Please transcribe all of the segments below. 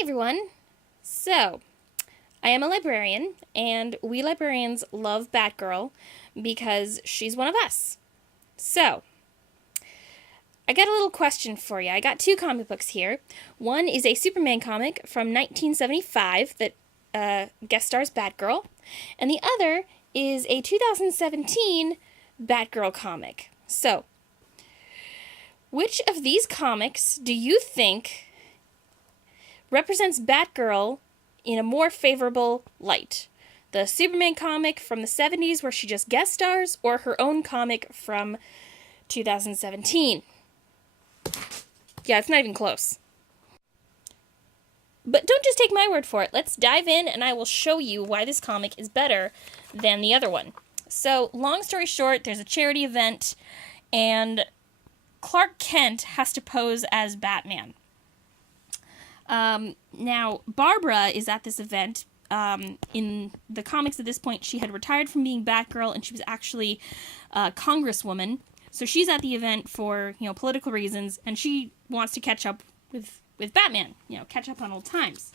Everyone. So, I am a librarian, and we librarians love Batgirl because she's one of us. So, I got a little question for you. I got two comic books here. One is a Superman comic from 1975 that guest stars Batgirl, and the other is a 2017 Batgirl comic. So, which of these comics do you think represents Batgirl in a more favorable light? The Superman comic from the 70s where she just guest stars, or her own comic from 2017? Yeah, it's not even close. But don't just take my word for it. Let's dive in and I will show you why this comic is better than the other one. So, long story short, there's a charity event and Clark Kent has to pose as Batman. Now, Barbara is at this event. In the comics at this point, she had retired from being Batgirl, and she was actually a congresswoman. So she's at the event for, political reasons, and she wants to catch up with Batman, catch up on old times.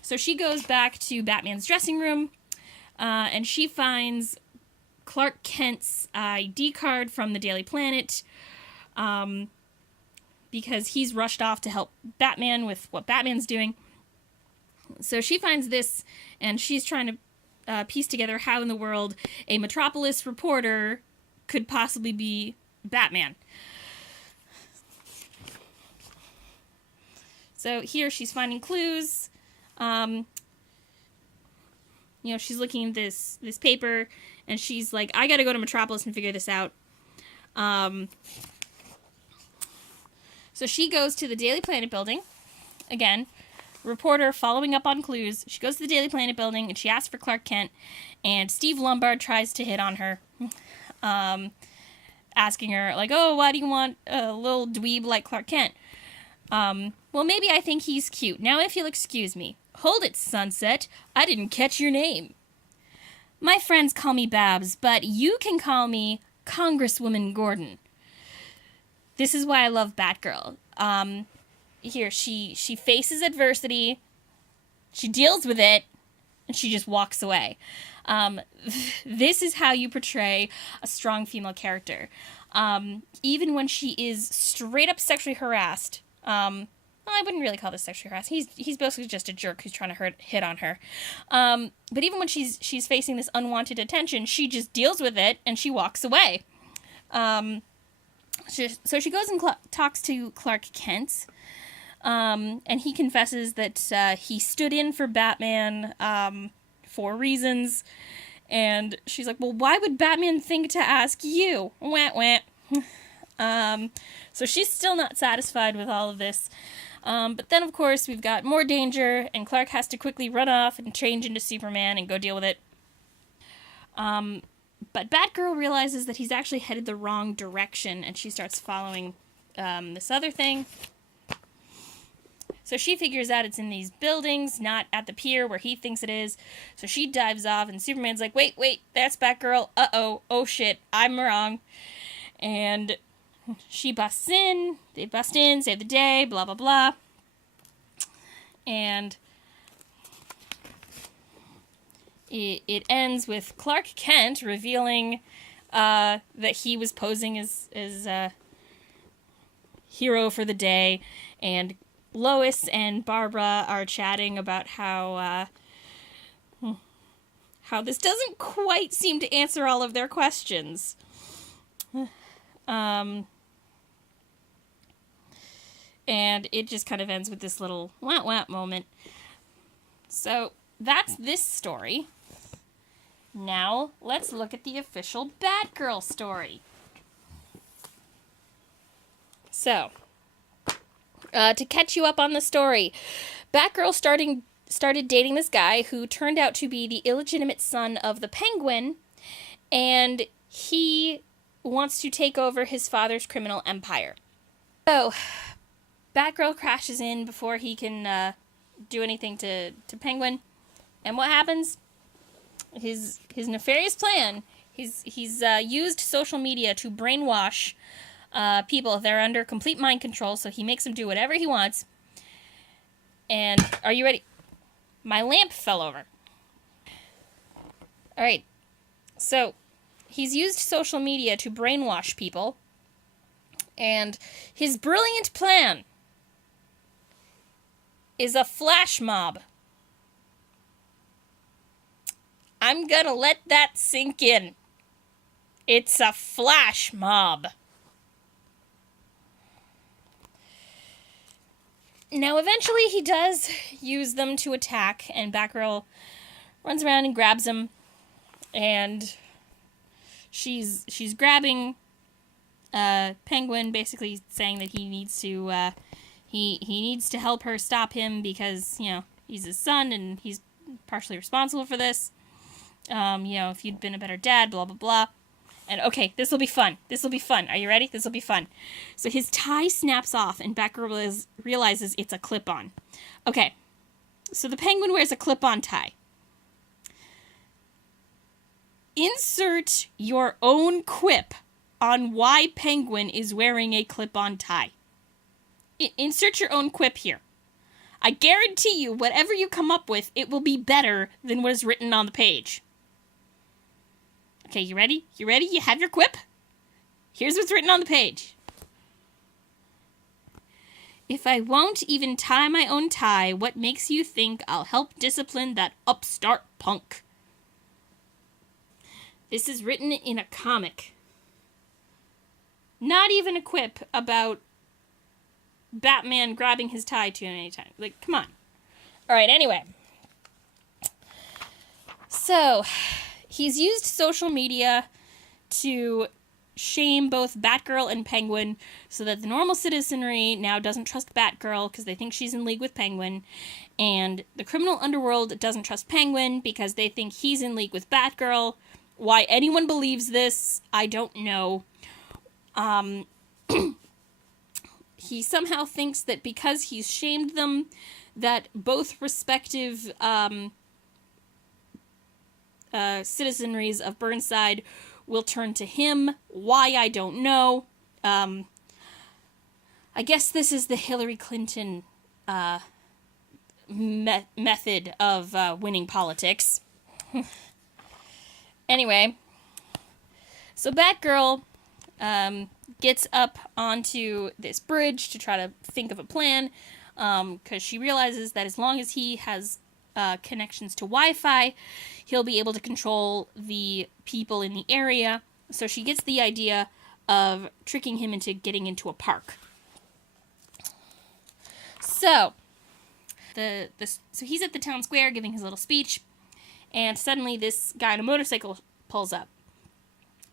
So she goes back to Batman's dressing room, and she finds Clark Kent's ID card from the Daily Planet, because he's rushed off to help Batman with what Batman's doing. So she finds this, and she's trying to piece together how in the world a Metropolis reporter could possibly be Batman. So here she's finding clues. She's looking at this paper, and she's like, I gotta go to Metropolis and figure this out. So she goes to the Daily Planet building. Again, reporter following up on clues. She goes to the Daily Planet building and she asks for Clark Kent. And Steve Lombard tries to hit on her. Asking her, like, oh, why do you want a little dweeb like Clark Kent? Well, maybe I think he's cute. Now, if you'll excuse me. Hold it, Sunset. I didn't catch your name. My friends call me Babs, but you can call me Congresswoman Gordon. This is why I love Batgirl. Here, she faces adversity, she deals with it, and she just walks away. This is how you portray a strong female character. Even when she is straight up sexually harassed, well, I wouldn't really call this sexually harassed. He's basically just a jerk who's trying to hit on her. But even when she's facing this unwanted attention, she just deals with it and she walks away. So she goes and talks to Clark Kent, and he confesses that he stood in for Batman for reasons, and she's like, well, why would Batman think to ask you? Wah, wah. So she's still not satisfied with all of this, but then, of course, we've got more danger, and Clark has to quickly run off and change into Superman and go deal with it. But Batgirl realizes that he's actually headed the wrong direction, and she starts following this other thing. So she figures out it's in these buildings, not at the pier where he thinks it is. So she dives off, and Superman's like, wait, that's Batgirl. Uh-oh, oh shit, I'm wrong. And she busts in, they bust in, save the day, blah, blah, blah. And it ends with Clark Kent revealing that he was posing as a hero for the day, and Lois and Barbara are chatting about how this doesn't quite seem to answer all of their questions. And it just kind of ends with this little wah-wah moment. So that's this story. Now, let's look at the official Batgirl story. So, to catch you up on the story, Batgirl started dating this guy who turned out to be the illegitimate son of the Penguin, and he wants to take over his father's criminal empire. So, Batgirl crashes in before he can do anything to Penguin, and what happens? His nefarious plan. He's used social media to brainwash people. They're under complete mind control, so he makes them do whatever he wants. And are you ready? My lamp fell over. All right. So he's used social media to brainwash people. And his brilliant plan is a flash mob. I'm gonna let that sink in. It's a flash mob. Now, eventually he does use them to attack, and Batgirl runs around and grabs him, and she's grabbing Penguin, basically saying that he needs to he needs to help her stop him because, you know, he's his son and he's partially responsible for this. You know, if you'd been a better dad, blah blah blah. And okay, this will be fun. This will be fun. Are you ready? This will be fun. So his tie snaps off, and Batgirl realizes it's a clip-on. Okay, so the Penguin wears a clip-on tie. Insert your own quip on why Penguin is wearing a clip-on tie. Insert your own quip here. I guarantee you, whatever you come up with, it will be better than what is written on the page. Okay, you ready? You ready? You have your quip? Here's what's written on the page. If I won't even tie my own tie, what makes you think I'll help discipline that upstart punk? This is written in a comic. Not even a quip about Batman grabbing his tie to him anytime. Like, come on. Alright, anyway. So, he's used social media to shame both Batgirl and Penguin so that the normal citizenry now doesn't trust Batgirl because they think she's in league with Penguin, and the criminal underworld doesn't trust Penguin because they think he's in league with Batgirl. Why anyone believes this, I don't know. He somehow thinks that because he's shamed them, that both respective citizenries of Burnside will turn to him. Why, I don't know. I guess this is the Hillary Clinton method of winning politics. Anyway, so Batgirl gets up onto this bridge to try to think of a plan, because she realizes that as long as he has connections to Wi-Fi, he'll be able to control the people in the area. So she gets the idea of tricking him into getting into a park. So he's at the town square giving his little speech, and suddenly this guy on a motorcycle pulls up.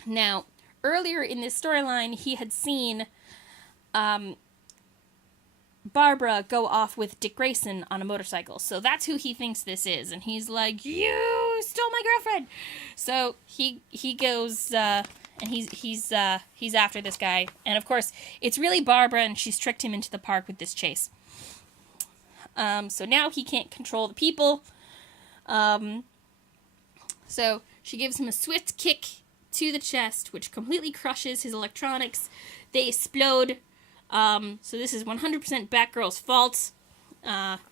Now, earlier in this storyline, he had seen Barbara go off with Dick Grayson on a motorcycle. So that's who he thinks this is. And he's like, you stole my girlfriend. So he goes, and he's after this guy. And of course, it's really Barbara, and she's tricked him into the park with this chase. So now he can't control the people. So she gives him a swift kick to the chest, which completely crushes his electronics. They explode. So this is 100% Batgirl's fault. 100%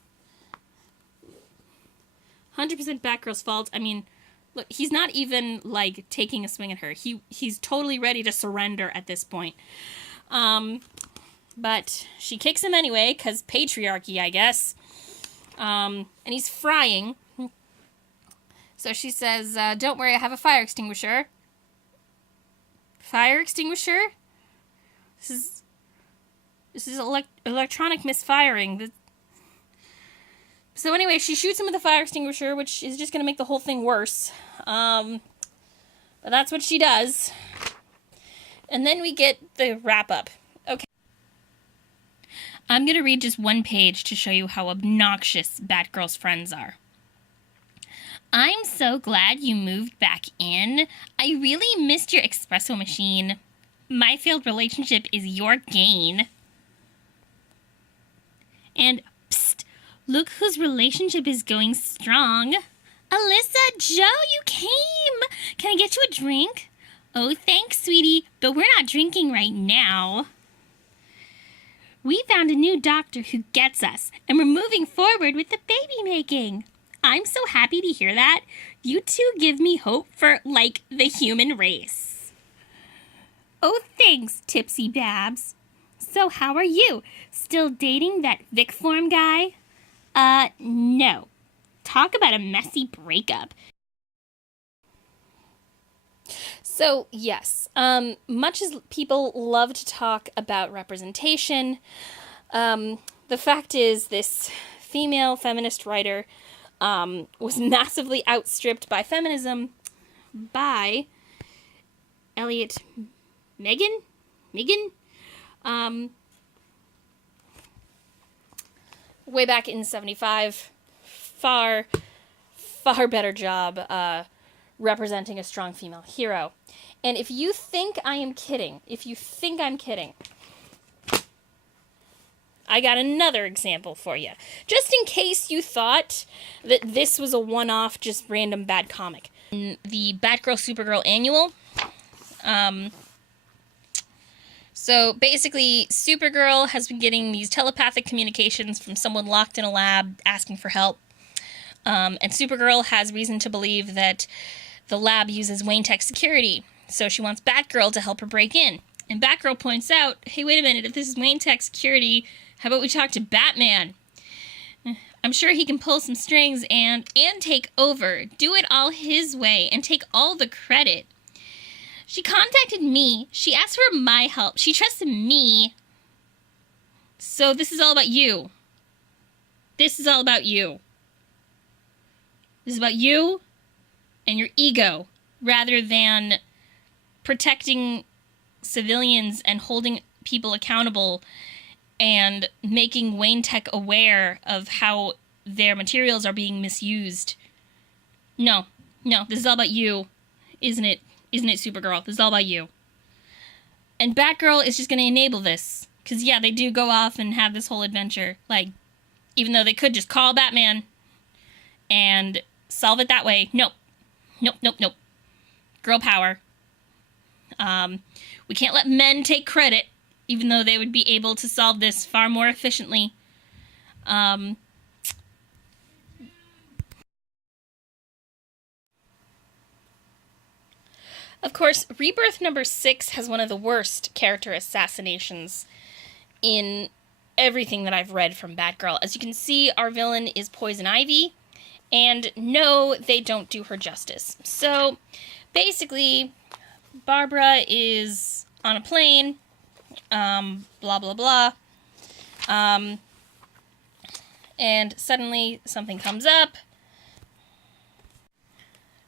Batgirl's fault. I mean, look, he's not even, like, taking a swing at her. He's totally ready to surrender at this point. But she kicks him anyway, because patriarchy, I guess. And he's frying. So she says, don't worry, I have a fire extinguisher. Fire extinguisher? This is electronic misfiring. So anyway, she shoots him with a fire extinguisher, which is just going to make the whole thing worse. But that's what she does. And then we get the wrap-up. Okay. I'm going to read just one page to show you how obnoxious Batgirl's friends are. I'm so glad you moved back in. I really missed your espresso machine. My failed relationship is your gain. And, psst, look whose relationship is going strong. Alyssa, Joe, you came. Can I get you a drink? Oh, thanks, sweetie, but we're not drinking right now. We found a new doctor who gets us, and we're moving forward with the baby making. I'm so happy to hear that. You two give me hope for, the human race. Oh, thanks, Tipsy Babs. So how are you? Still dating that Vic Form guy? No. Talk about a messy breakup. So, yes, much as people love to talk about representation, the fact is this female feminist writer was massively outstripped by feminism by Elliot Megan, way back in 75. Far better job representing a strong female hero. And if you think I am kidding, I got another example for you. Just in case you thought that this was a one-off, just random bad comic. In the Batgirl Supergirl annual, so basically Supergirl has been getting these telepathic communications from someone locked in a lab asking for help. And Supergirl has reason to believe that the lab uses Wayne Tech security, so she wants Batgirl to help her break in. And Batgirl points out, hey, wait a minute, if this is Wayne Tech security, how about we talk to Batman? I'm sure he can pull some strings and take over, do it all his way, and take all the credit. She contacted me, she asked for my help, she trusted me. So this is all about you. This is all about you. This is about you and your ego, rather than protecting civilians and holding people accountable and making Wayne Tech aware of how their materials are being misused. No, this is all about you, isn't it? Isn't it, Supergirl? This is all about you. And Batgirl is just going to enable this. Because, yeah, they do go off and have this whole adventure. Even though they could just call Batman and solve it that way. Nope. Girl power. We can't let men take credit, even though they would be able to solve this far more efficiently. Of course, Rebirth number 6 has one of the worst character assassinations in everything that I've read from Batgirl. As you can see, our villain is Poison Ivy, and no, they don't do her justice. So, basically, Barbara is on a plane, blah, blah, blah, and suddenly something comes up.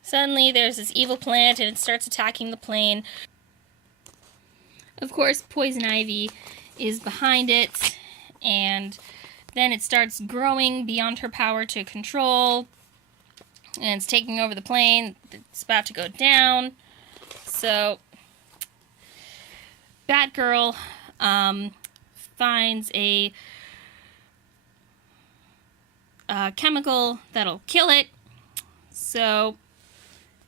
Suddenly there's this evil plant, and it starts attacking the plane. Of course, Poison Ivy is behind it, and then it starts growing beyond her power to control, and it's taking over the plane. It's about to go down. So, Batgirl finds a chemical that'll kill it. So,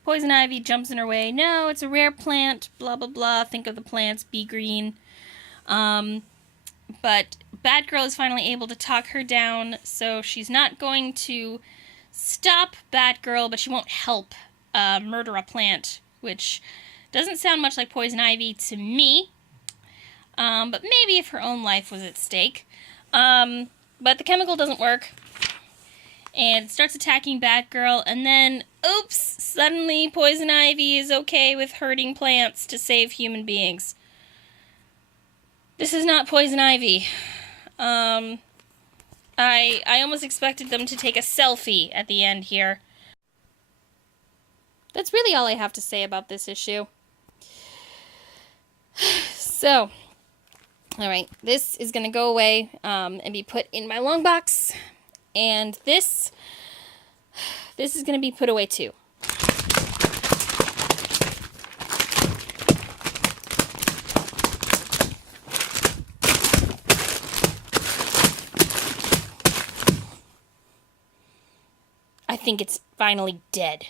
Poison Ivy jumps in her way. No, it's a rare plant, blah, blah, blah. Think of the plants, be green. But Batgirl is finally able to talk her down, so she's not going to stop Batgirl, but she won't help murder a plant, which doesn't sound much like Poison Ivy to me. But maybe if her own life was at stake. But the chemical doesn't work. And it starts attacking Batgirl, and then, oops, suddenly Poison Ivy is okay with hurting plants to save human beings. This is not Poison Ivy. I almost expected them to take a selfie at the end here. That's really all I have to say about this issue. So, alright, this is going to go away and be put in my long box. And this is going to be put away too. I think it's finally dead.